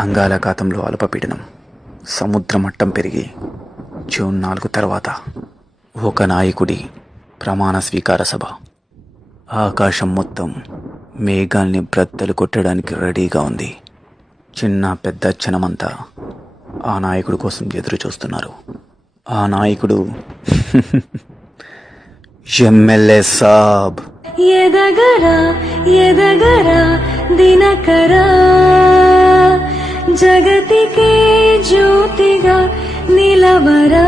బంగాళాఖాతంలో అల్పపీడనం, సముద్ర మట్టం పెరిగి జూన్ 4 తర్వాత ఒక నాయకుడి ప్రమాణ స్వీకార సభ. ఆకాశం మొత్తం మేఘాల్ని బ్రద్దలు కొట్టడానికి రెడీగా ఉంది. చిన్న పెద్ద జనమంతా ఆ నాయకుడి కోసం ఎదురు చూస్తున్నారు. ఆ నాయకుడు ఎమ్మెల్యే సాబ్. ఎదగరా ఎదగరా దినకరా, జగతికే జ్యోతిగా నిలవరా.